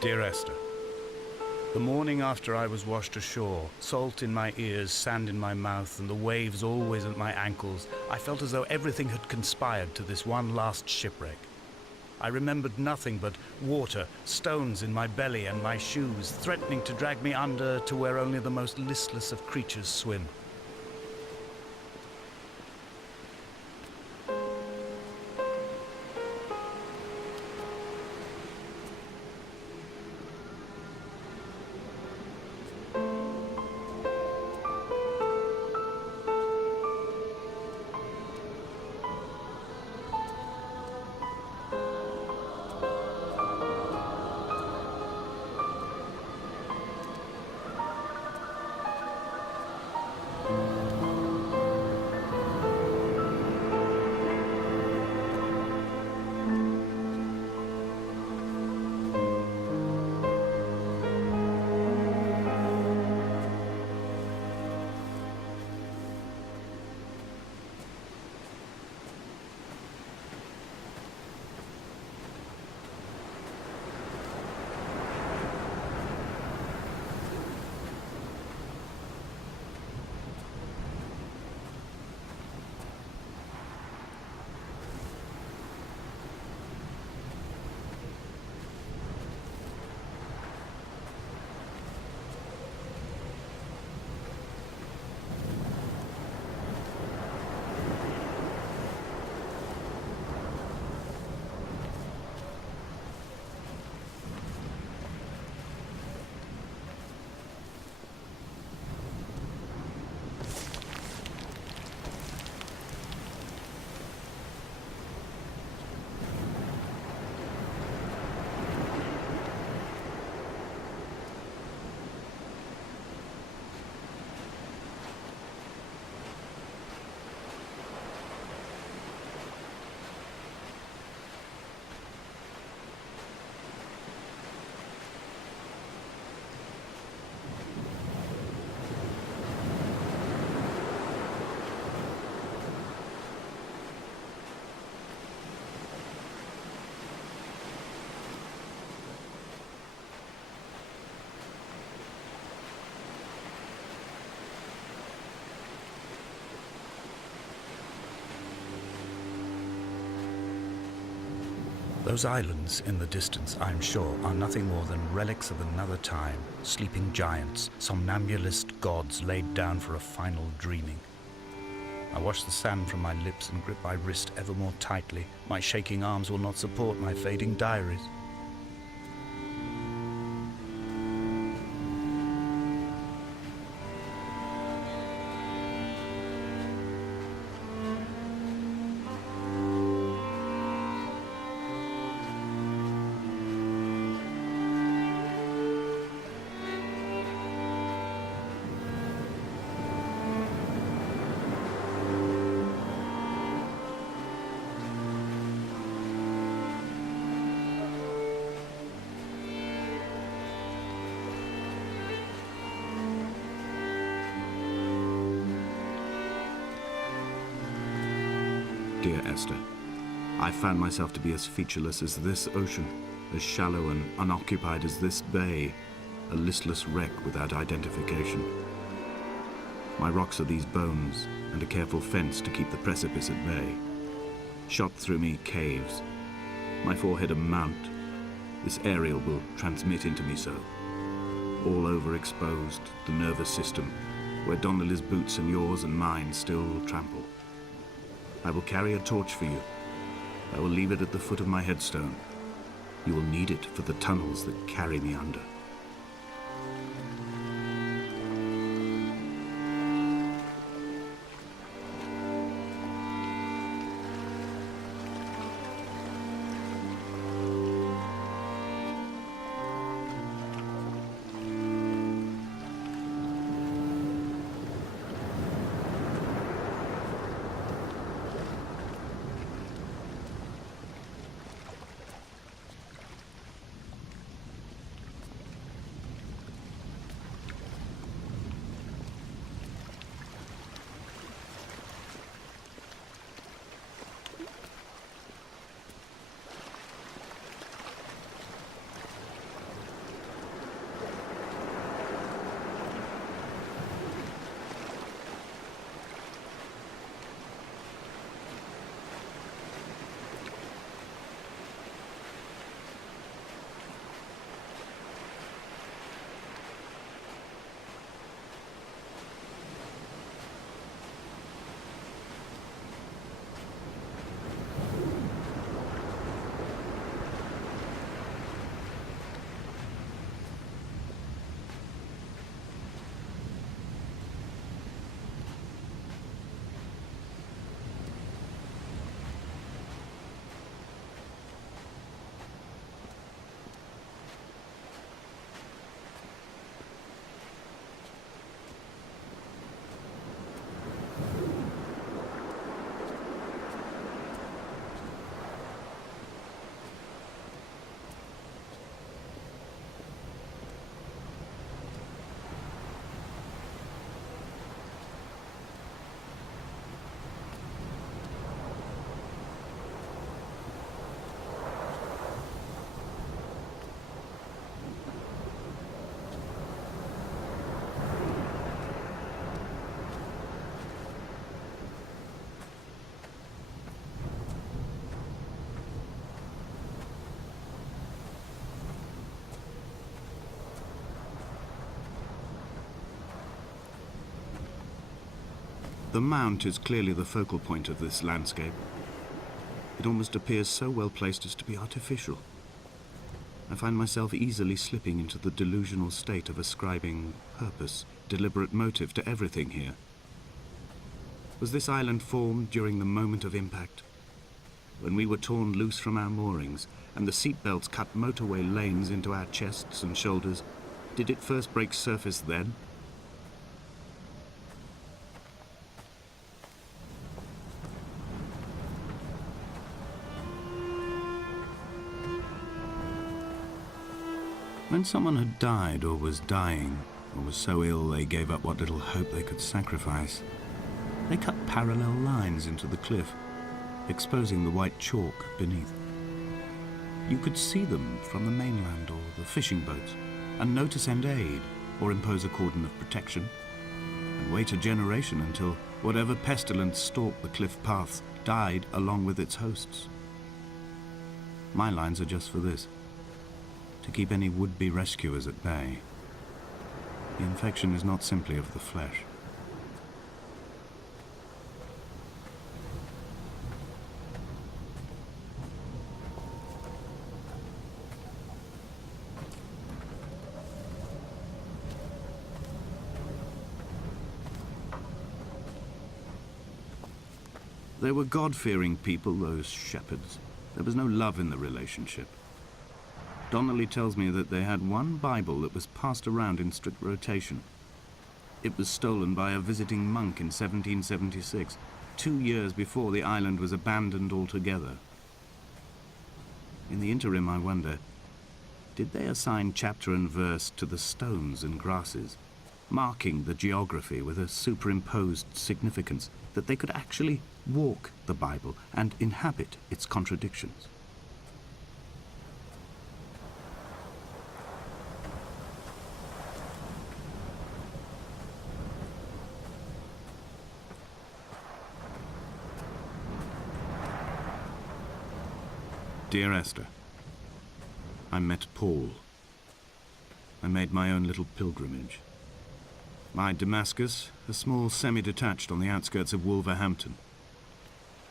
Dear Esther, the morning after I was washed ashore, salt in my ears, sand in my mouth, and the waves always at my ankles, I felt as though everything had conspired to this one last shipwreck. I remembered nothing but water, stones in my belly and my shoes, threatening to drag me under to where only the most listless of creatures swim. Those islands in the distance, I'm sure, are nothing more than relics of another time, sleeping giants, somnambulist gods laid down for a final dreaming. I wash the sand from my lips and grip my wrist ever more tightly. My shaking arms will not support my fading diaries. Dear Esther, I found myself to be as featureless as this ocean, as shallow and unoccupied as this bay, a listless wreck without identification. My rocks are these bones, and a careful fence to keep the precipice at bay. Shot through me caves, my forehead a mount. This aerial will transmit into me so. All over exposed, the nervous system, where Donnelly's boots and yours and mine still trample. I will carry a torch for you. I will leave it at the foot of my headstone. You will need it for the tunnels that carry me under. The mount is clearly the focal point of this landscape. It almost appears so well placed as to be artificial. I find myself easily slipping into the delusional state of ascribing purpose, deliberate motive to everything here. Was this island formed during the moment of impact? When we were torn loose from our moorings and the seatbelts cut motorway lanes into our chests and shoulders, did it first break surface then? When someone had died or was dying, or was so ill they gave up what little hope they could sacrifice, they cut parallel lines into the cliff, exposing the white chalk beneath. You could see them from the mainland or the fishing boats, and know to send aid or impose a cordon of protection, and wait a generation until whatever pestilence stalked the cliff paths died along with its hosts. My lines are just for this: to keep any would-be rescuers at bay. The infection is not simply of the flesh. They were God-fearing people, those shepherds. There was no love in the relationship. Donnelly tells me that they had one Bible that was passed around in strict rotation. It was stolen by a visiting monk in 1776, 2 years before the island was abandoned altogether. In the interim, I wonder, did they assign chapter and verse to the stones and grasses, marking the geography with a superimposed significance that they could actually walk the Bible and inhabit its contradictions? Dear Esther, I met Paul. I made my own little pilgrimage. My Damascus, a small semi-detached on the outskirts of Wolverhampton.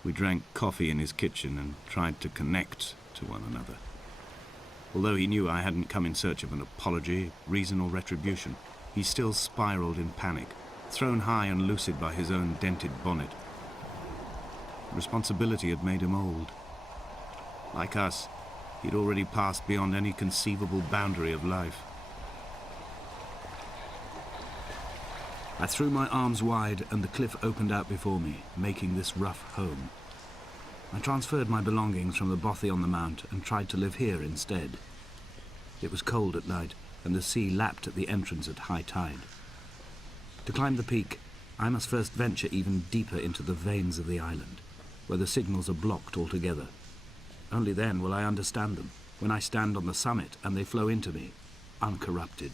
We drank coffee in his kitchen and tried to connect to one another. Although he knew I hadn't come in search of an apology, reason or retribution, he still spiraled in panic, thrown high and lucid by his own dented bonnet. Responsibility had made him old. Like us, he'd already passed beyond any conceivable boundary of life. I threw my arms wide and the cliff opened out before me, making this rough home. I transferred my belongings from the bothy on the mount and tried to live here instead. It was cold at night and the sea lapped at the entrance at high tide. To climb the peak, I must first venture even deeper into the veins of the island, where the signals are blocked altogether. Only then will I understand them, when I stand on the summit and they flow into me, uncorrupted.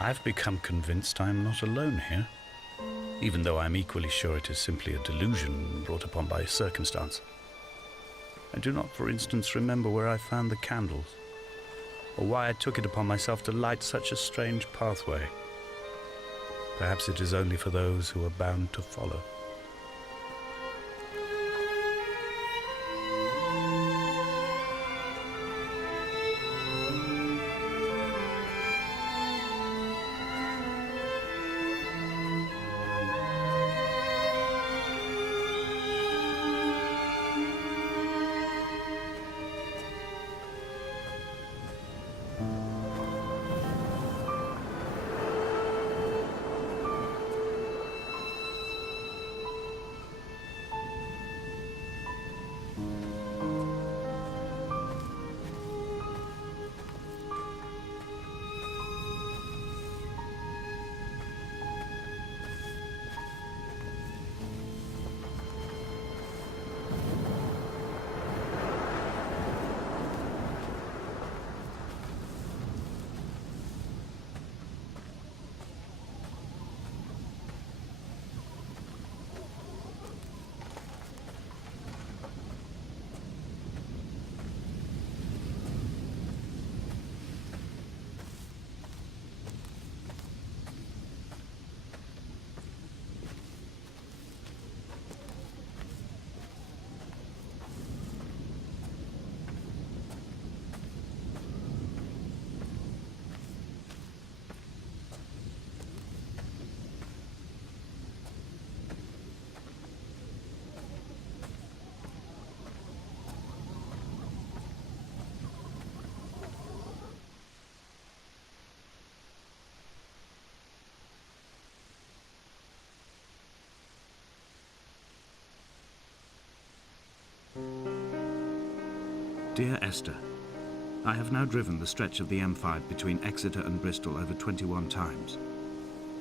I've become convinced I am not alone here, even though I'm equally sure it is simply a delusion brought upon by circumstance. I do not, for instance, remember where I found the candles, or why I took it upon myself to light such a strange pathway. Perhaps it is only for those who are bound to follow. Dear Esther, I have now driven the stretch of the M5 between Exeter and Bristol over 21 times.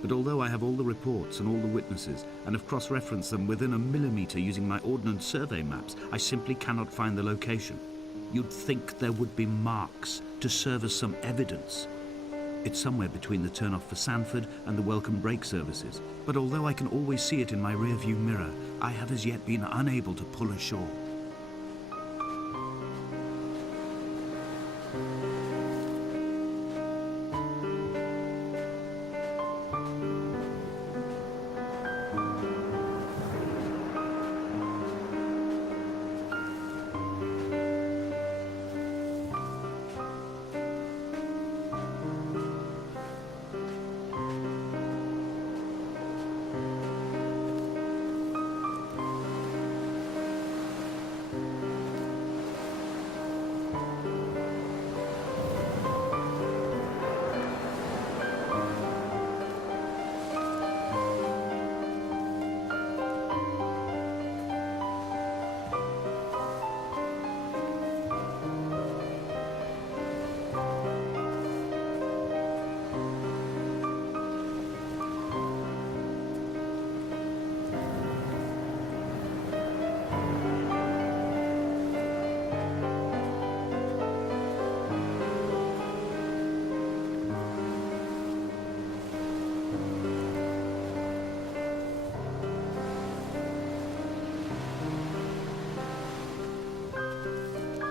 But although I have all the reports and all the witnesses, and have cross-referenced them within a millimetre using my ordnance survey maps, I simply cannot find the location. You'd think there would be marks to serve as some evidence. It's somewhere between the turn-off for Sanford and the welcome brake services. But although I can always see it in my rear-view mirror, I have as yet been unable to pull ashore.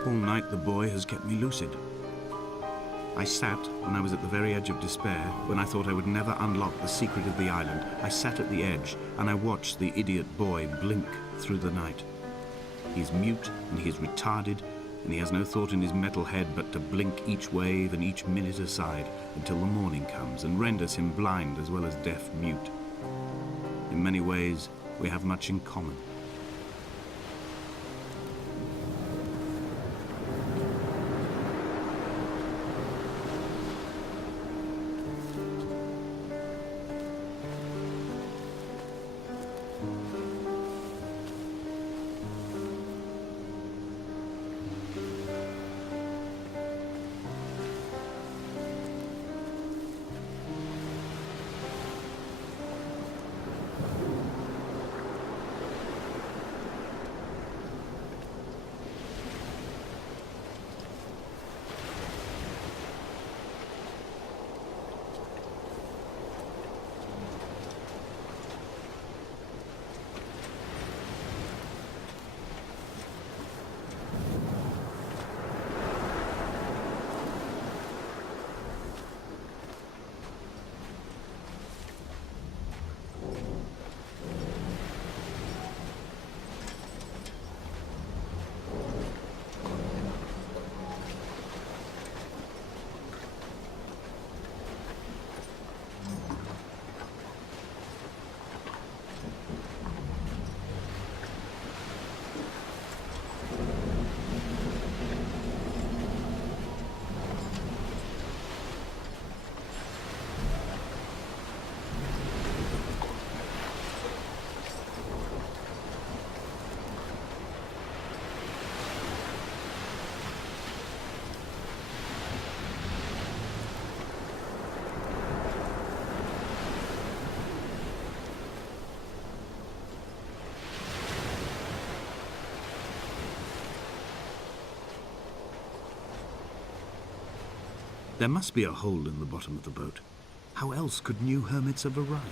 All night the boy has kept me lucid. I sat when I was at the very edge of despair, when I thought I would never unlock the secret of the island. I sat at the edge and I watched the idiot boy blink through the night. He's mute and he is retarded, and he has no thought in his metal head but to blink each wave and each minute aside until the morning comes and renders him blind as well as deaf mute. In many ways, we have much in common. There must be a hole in the bottom of the boat. How else could new hermits have arrived?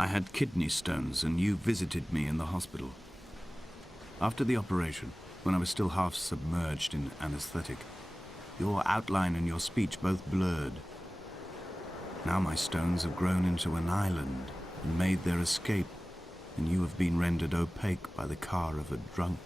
I had kidney stones, and you visited me in the hospital. After the operation, when I was still half submerged in anesthetic, your outline and your speech both blurred. Now my stones have grown into an island and made their escape, and you have been rendered opaque by the car of a drunk.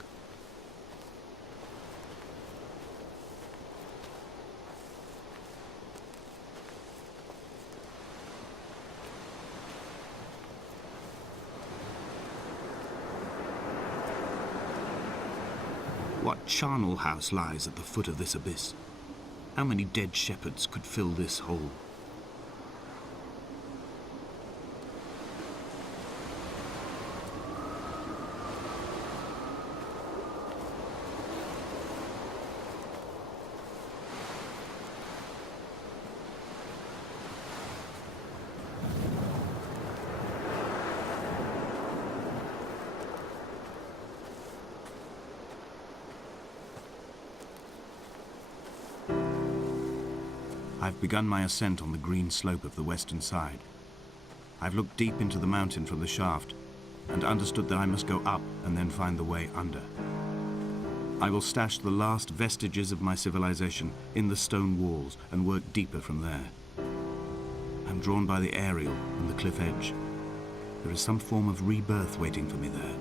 What charnel house lies at the foot of this abyss? How many dead shepherds could fill this hole? I've begun my ascent on the green slope of the western side. I've looked deep into the mountain from the shaft and understood that I must go up and then find the way under. I will stash the last vestiges of my civilization in the stone walls and work deeper from there. I'm drawn by the aerial and the cliff edge. There is some form of rebirth waiting for me there.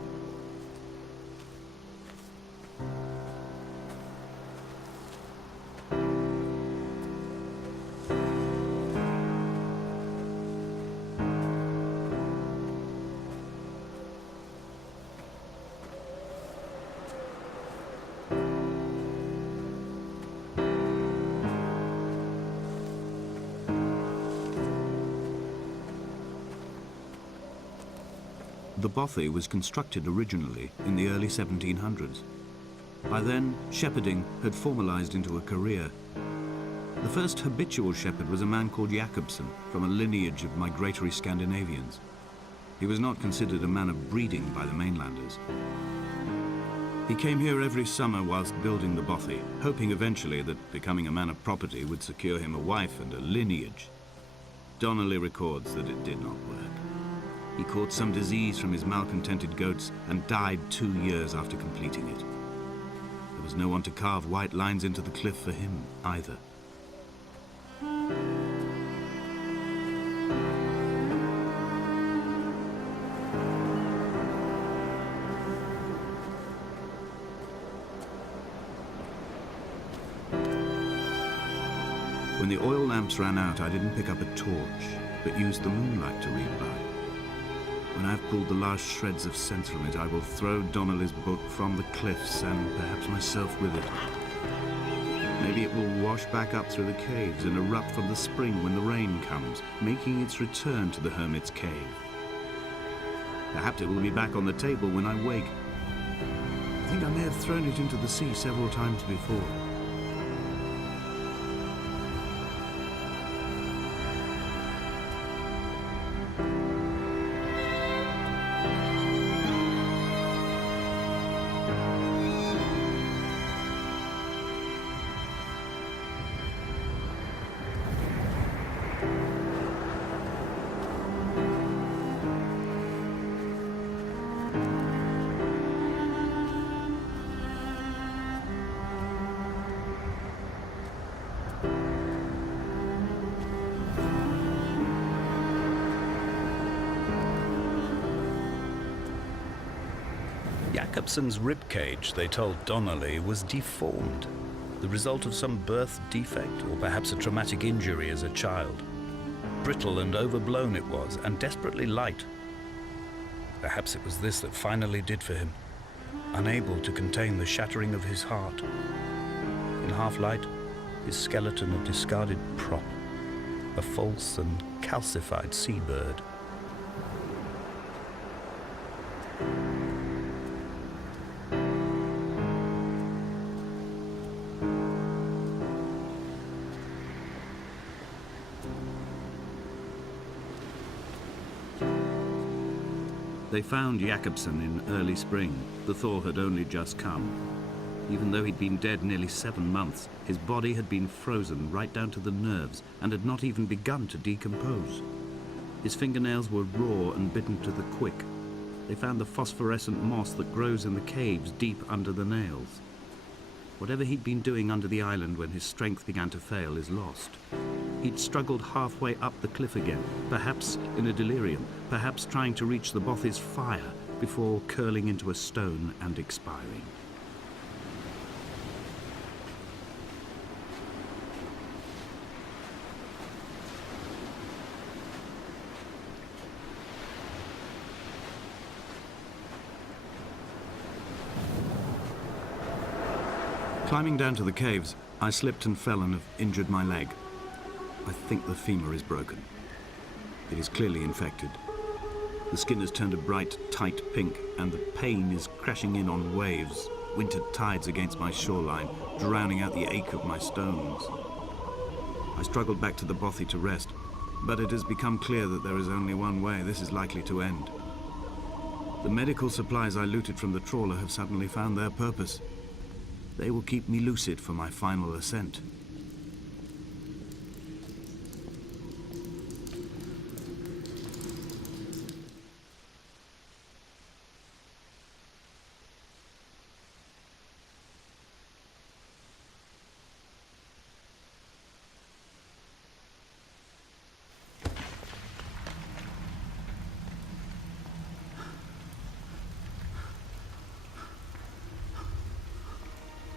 The bothy was constructed originally in the early 1700s. By then, shepherding had formalized into a career. The first habitual shepherd was a man called Jakobsen, from a lineage of migratory Scandinavians. He was not considered a man of breeding by the mainlanders. He came here every summer whilst building the bothy, hoping eventually that becoming a man of property would secure him a wife and a lineage. Donnelly records that it did not work. He caught some disease from his malcontented goats and died 2 years after completing it. There was no one to carve white lines into the cliff for him either. When the oil lamps ran out, I didn't pick up a torch, but used the moonlight to read by. When I've pulled the last shreds of sense from it, I will throw Donnelly's book from the cliffs and perhaps myself with it. Maybe it will wash back up through the caves and erupt from the spring when the rain comes, making its return to the hermit's cave. Perhaps it will be back on the table when I wake. I think I may have thrown it into the sea several times before. Jakobsen's ribcage, they told Donnelly, was deformed, the result of some birth defect or perhaps a traumatic injury as a child. Brittle and overblown it was, and desperately light. Perhaps it was this that finally did for him, unable to contain the shattering of his heart. In half-light, his skeleton a discarded prop, a false and calcified seabird. They found Jakobsen in early spring. The thaw had only just come. Even though he'd been dead nearly 7 months, his body had been frozen right down to the nerves and had not even begun to decompose. His fingernails were raw and bitten to the quick. They found the phosphorescent moss that grows in the caves deep under the nails. Whatever he'd been doing under the island when his strength began to fail is lost. He'd struggled halfway up the cliff again, perhaps in a delirium, perhaps trying to reach the Bothy's fire before curling into a stone and expiring. Climbing down to the caves, I slipped and fell and have injured my leg. I think the femur is broken. It is clearly infected. The skin has turned a bright, tight pink, and the pain is crashing in on waves, winter tides against my shoreline, drowning out the ache of my stones. I struggled back to the Bothy to rest, but it has become clear that there is only one way this is likely to end. The medical supplies I looted from the trawler have suddenly found their purpose. They will keep me lucid for my final ascent.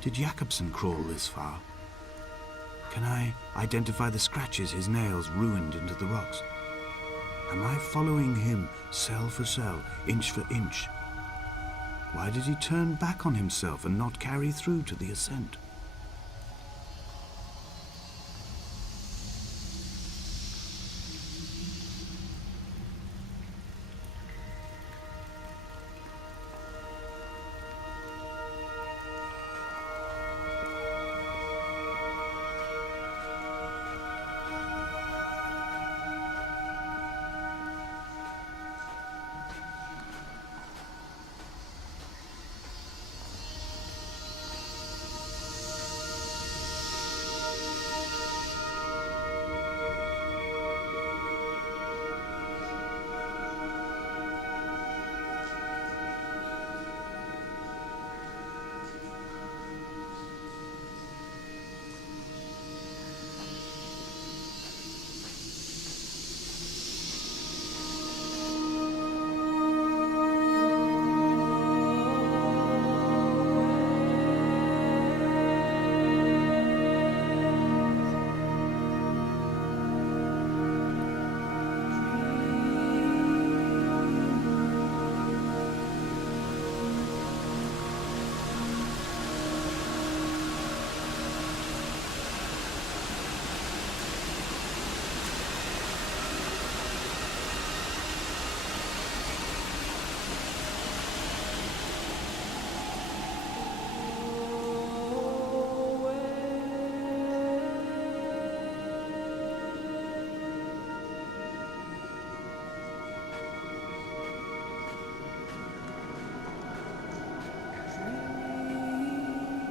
Did Jakobsen crawl this far? Can I identify the scratches his nails ruined into the rocks? Am I following him cell for cell, inch for inch? Why did he turn back on himself and not carry through to the ascent?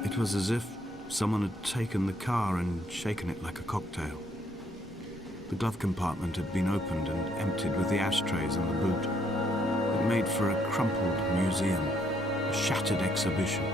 It was as if someone had taken the car and shaken it like a cocktail. The glove compartment had been opened and emptied with the ashtrays and the boot. It made for a crumpled museum, a shattered exhibition.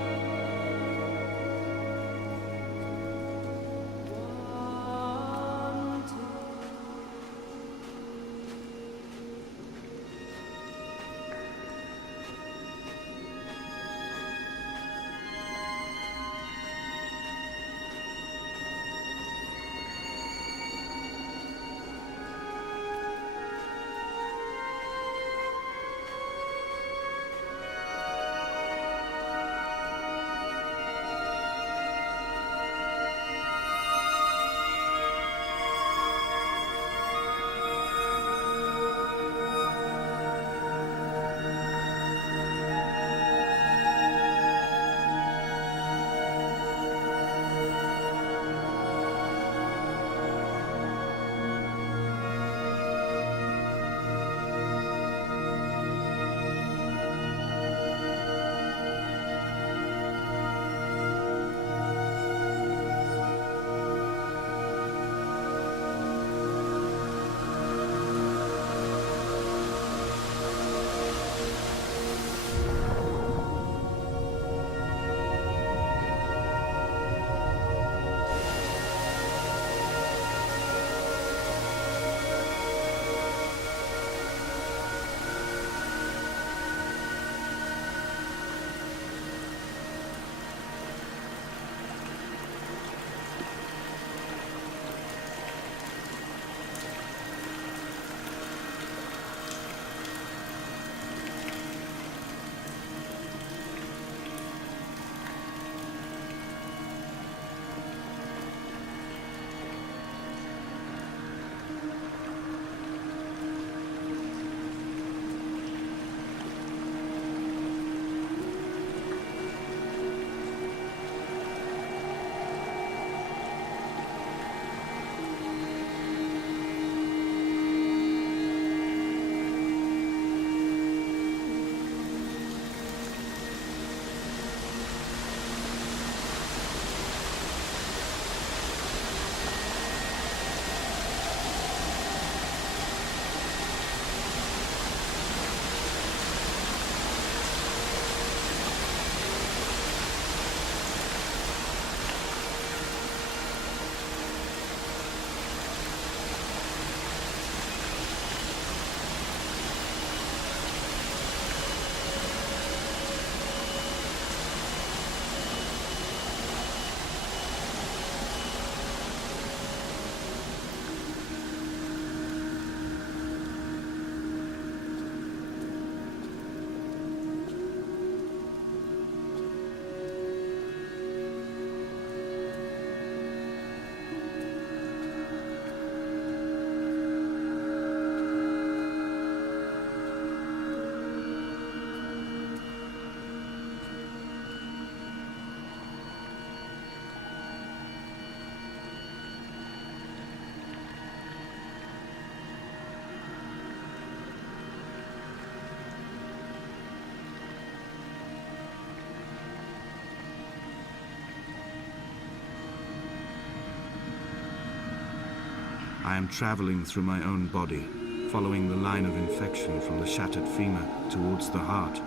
I am traveling through my own body, following the line of infection from the shattered femur towards the heart.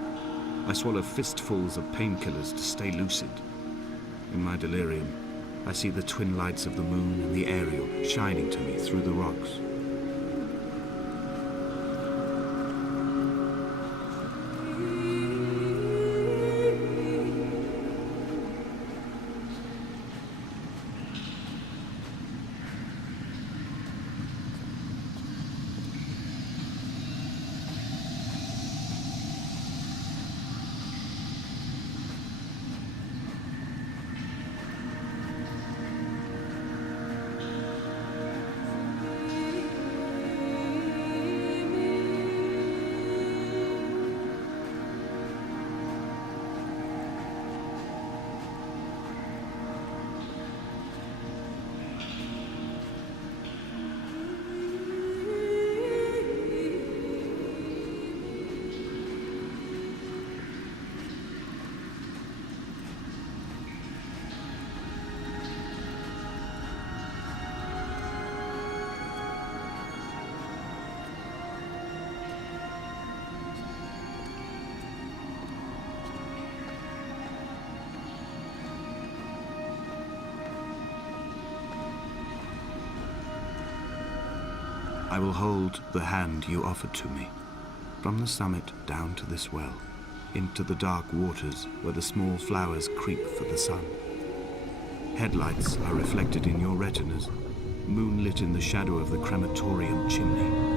I swallow fistfuls of painkillers to stay lucid. In my delirium, I see the twin lights of the moon and the Ariel shining to me through the rocks. I will hold the hand you offered to me, from the summit down to this well, into the dark waters where the small flowers creep for the sun. Headlights are reflected in your retinas, moonlit in the shadow of the crematorium chimney.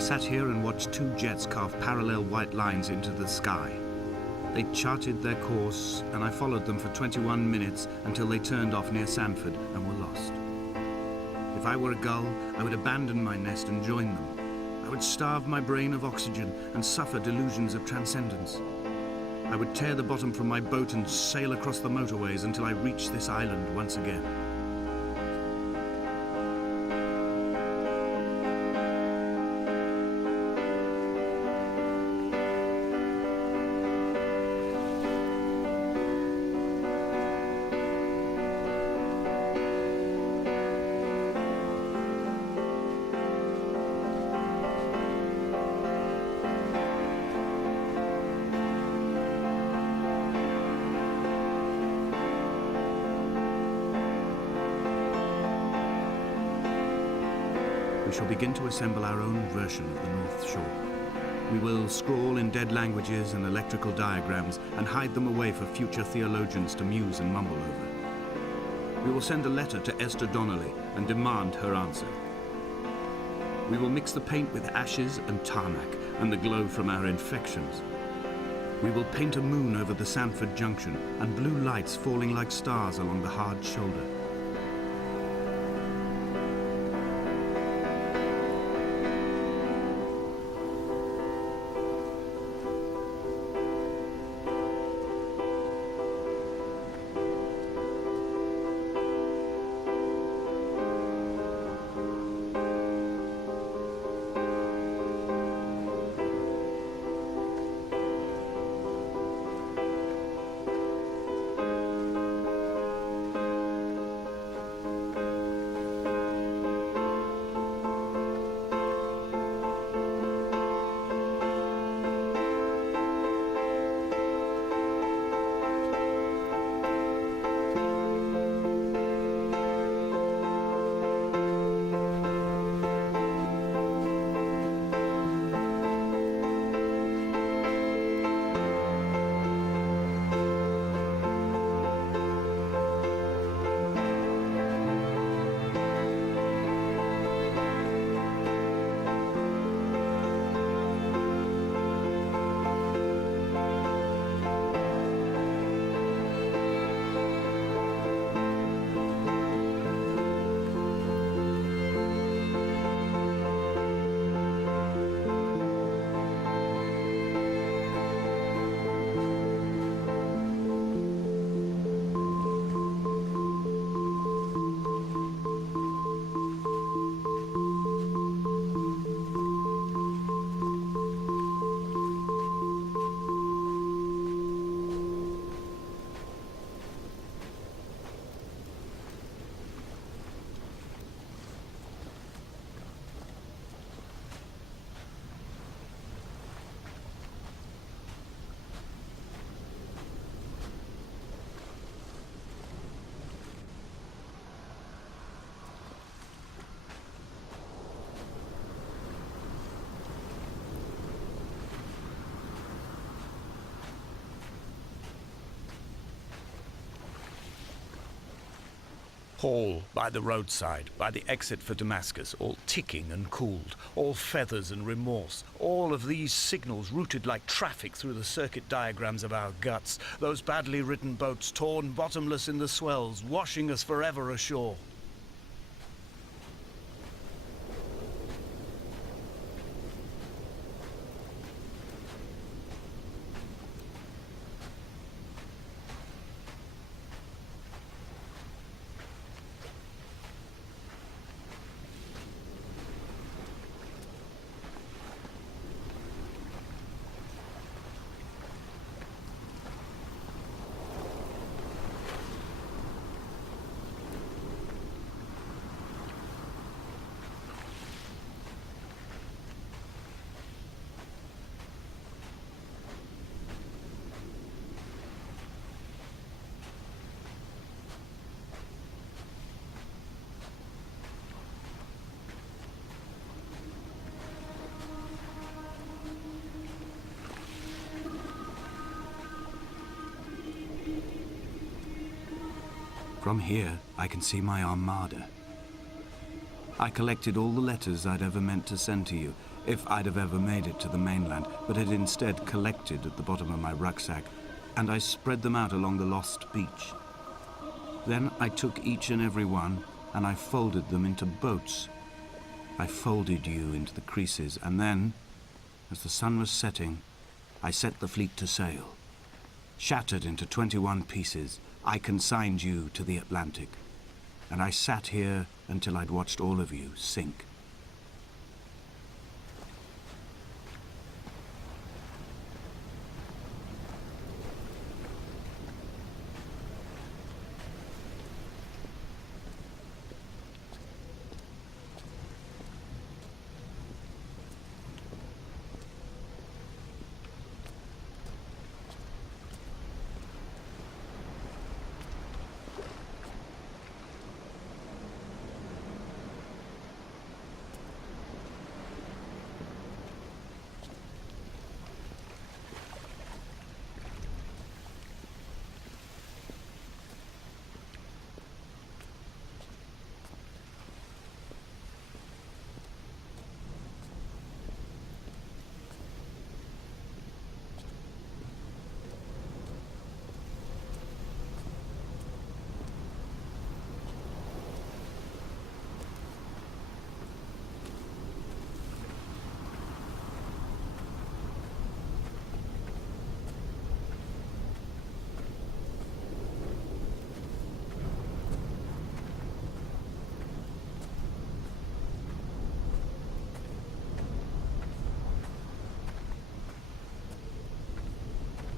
sat here and watched two jets carve parallel white lines into the sky. They charted their course, and I followed them for 21 minutes until they turned off near Sanford and were lost. If I were a gull, I would abandon my nest and join them. I would starve my brain of oxygen and suffer delusions of transcendence. I would tear the bottom from my boat and sail across the motorways until I reached this island once again. We shall begin to assemble our own version of the North Shore. We will scrawl in dead languages and electrical diagrams and hide them away for future theologians to muse and mumble over. We will send a letter to Esther Donnelly and demand her answer. We will mix the paint with ashes and tarmac and the glow from our infections. We will paint a moon over the Sanford Junction and blue lights falling like stars along the hard shoulder. Hall by the roadside, by the exit for Damascus, all ticking and cooled, all feathers and remorse, all of these signals routed like traffic through the circuit diagrams of our guts, those badly written boats torn bottomless in the swells, washing us forever ashore. From here, I can see my armada. I collected all the letters I'd ever meant to send to you, if I'd have ever made it to the mainland, but had instead collected at the bottom of my rucksack, and I spread them out along the lost beach. Then I took each and every one, and I folded them into boats. I folded you into the creases, and then, as the sun was setting, I set the fleet to sail. Shattered into 21 pieces, I consigned you to the Atlantic, and I sat here until I'd watched all of you sink.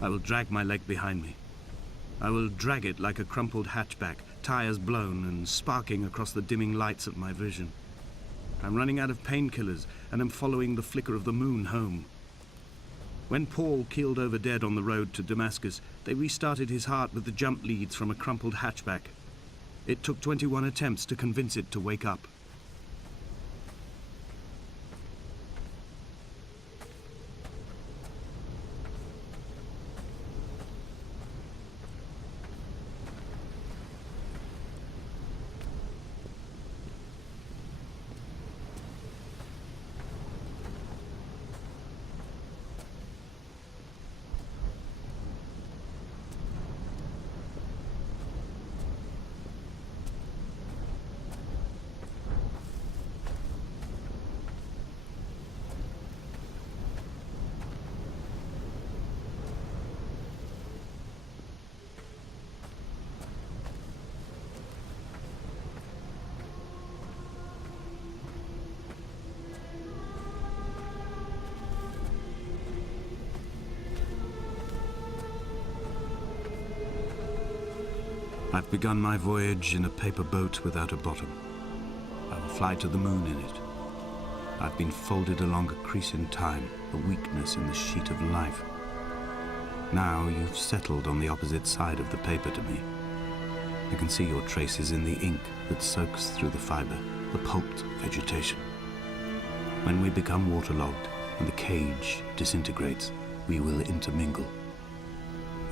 I will drag my leg behind me. I will drag it like a crumpled hatchback, tires blown and sparking across the dimming lights of my vision. I'm running out of painkillers and am following the flicker of the moon home. When Paul keeled over dead on the road to Damascus, they restarted his heart with the jump leads from a crumpled hatchback. It took 21 attempts to convince it to wake up. I've begun my voyage in a paper boat without a bottom. I will fly to the moon in it. I've been folded along a crease in time, a weakness in the sheet of life. Now you've settled on the opposite side of the paper to me. You can see your traces in the ink that soaks through the fiber, the pulped vegetation. When we become waterlogged and the cage disintegrates, we will intermingle.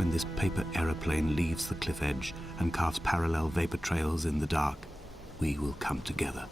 When this paper aeroplane leaves the cliff edge and carves parallel vapor trails in the dark, we will come together.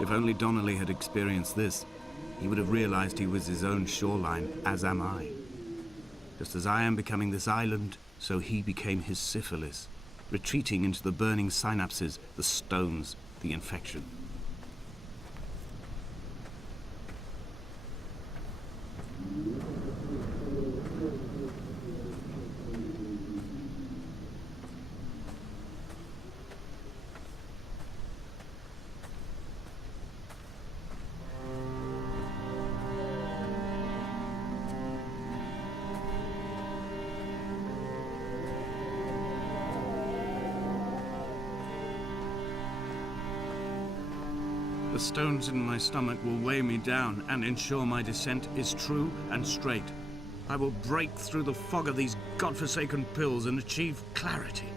If only Donnelly had experienced this, he would have realized he was his own shoreline, as am I. Just as I am becoming this island, So he became his syphilis, retreating into the burning synapses, the stones, the infection. The stones in my stomach will weigh me down and ensure my descent is true and straight. I will break through the fog of these godforsaken pills and achieve clarity.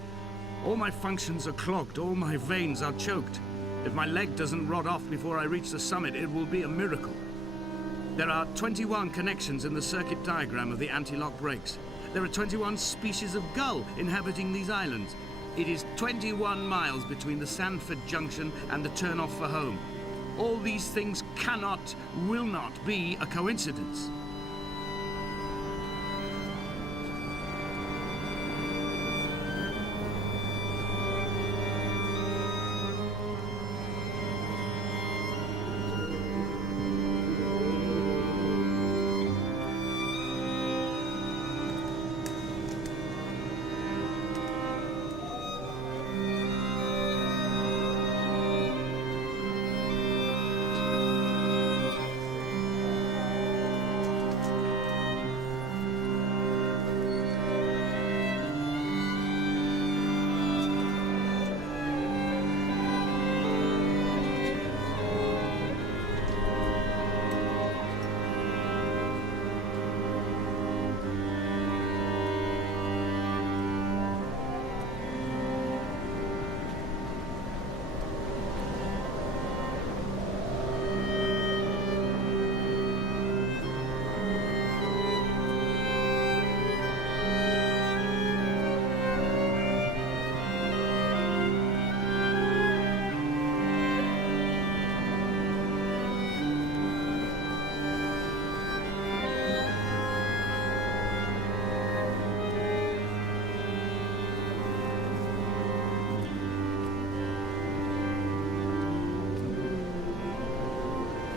All my functions are clogged, all my veins are choked. If my leg doesn't rot off before I reach the summit, it will be a miracle. There are 21 connections in the circuit diagram of the anti-lock brakes. There are 21 species of gull inhabiting these islands. It is 21 miles between the Sanford Junction and the turn-off for home. All these things cannot, will not be a coincidence.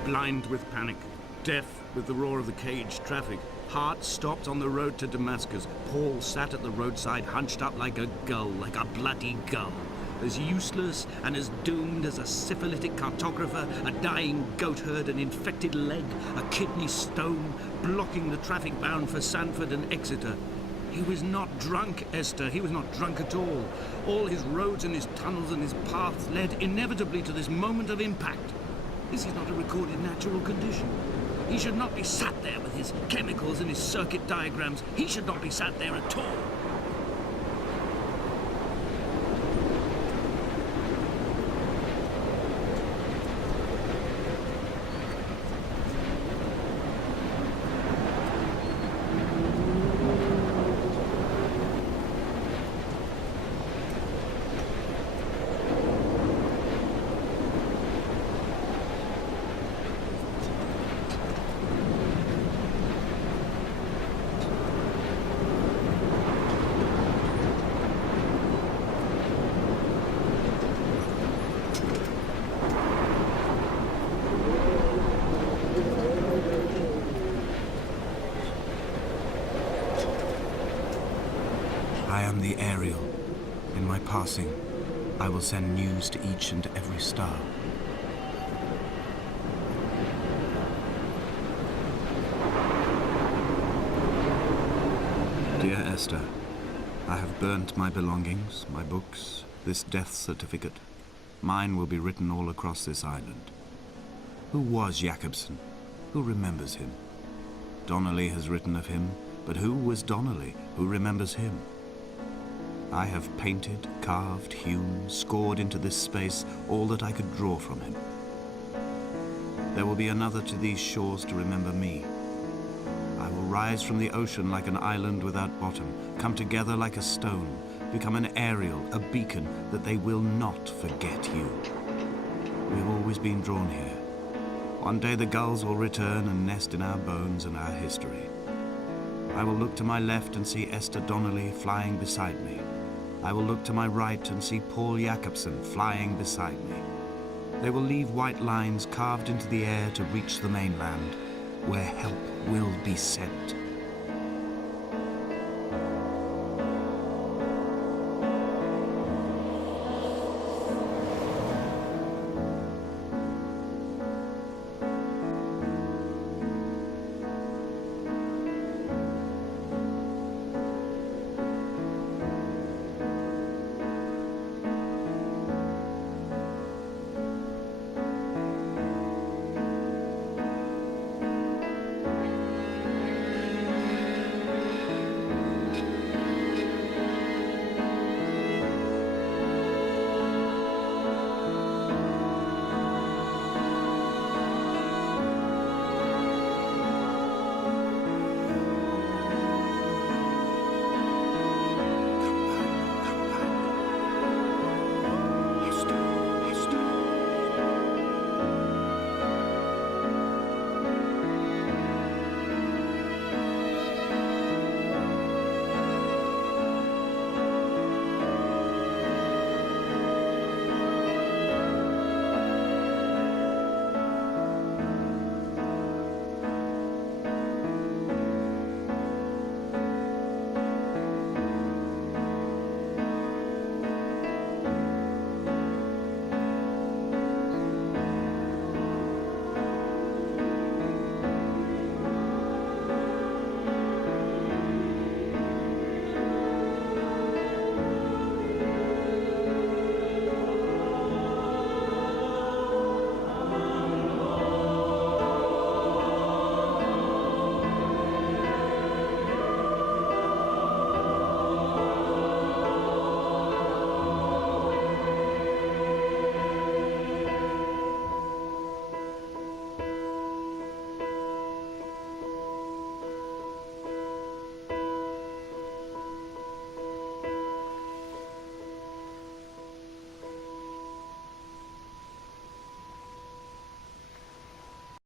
Blind with panic, deaf with the roar of the caged traffic, heart stopped on the road to Damascus, Paul sat at the roadside hunched up like a gull, like a bloody gull, as useless and as doomed as a syphilitic cartographer, a dying goat herd, an infected leg, a kidney stone, blocking the traffic bound for Sanford and Exeter. He was not drunk, Esther. He was not drunk at all. All his roads and his tunnels and his paths led inevitably to this moment of impact. This is not a recorded natural condition. He should not be sat there with his chemicals and his circuit diagrams. He should not be sat there at all. I am the Ariel. In my passing, I will send news to each and every star. Dear Esther, I have burnt my belongings, my books, this death certificate. Mine will be written all across this island. Who was Jacobson? Who remembers him? Donnelly has written of him, but who was Donnelly? Who remembers him? I have painted, carved, hewn, scored into this space all that I could draw from him. There will be another to these shores to remember me. I will rise from the ocean like an island without bottom, come together like a stone, become an Ariel, a beacon, that they will not forget you. We have always been drawn here. One day the gulls will return and nest in our bones and our history. I will look to my left and see Esther Donnelly flying beside me. I will look to my right and see Paul Jacobsen flying beside me. They will leave white lines carved into the air to reach the mainland, where help will be sent.